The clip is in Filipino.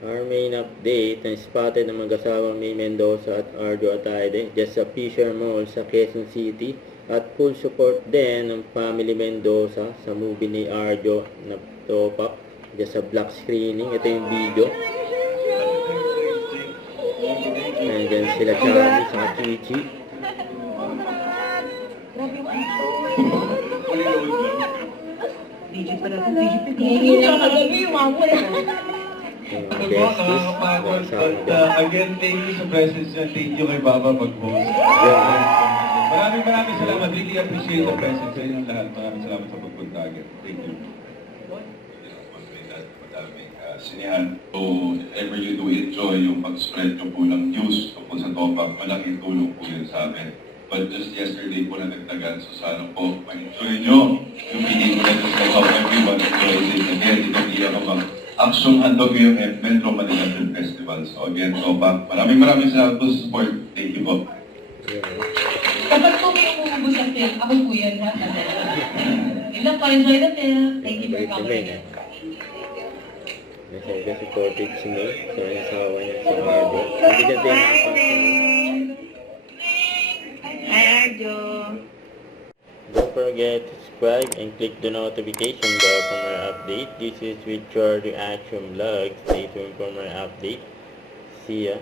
Our main update, na-spotted ng mag-asawang May Mendoza at Arjo Ataide just sa Fisher Mall sa Quezon City, at full support din ng family Mendoza sa movie ni Arjo na Top Up just sa black screening. Ito yung video. Nandiyan sila Charlie sa Chichi. Again, thank you sa presence niya. Thank you kay Baba pag-host. Maraming salamat. Really appreciate the presence sa inyong lahat. Maraming salamat sa pagpunta again. Thank you. Sinihan. So, ever you do enjoy yung pag-spread nyo po ng news tungkol sa Topak, malaking tulong po yun sa amin. But just yesterday po nagtagan, so sana po ma-enjoy nyo yung pelikula just like how everyone enjoys it. Again, ito niya ko bang action handog yung Metro Manila Film Festival. So again, Topak, maraming salamat po sa support. Thank you po. Kapag po may umubos sa film, ako po yan ha. Ilang pa enjoy the film. Thank you for coming. Nasa supported si May sa asawa niya sa Arjo. Nabigyan din ang Hi, Arjo. Don't forget to subscribe and click the notification bell for more update. This is with Charlie Action Vlog. Stay tuned for more update. See ya.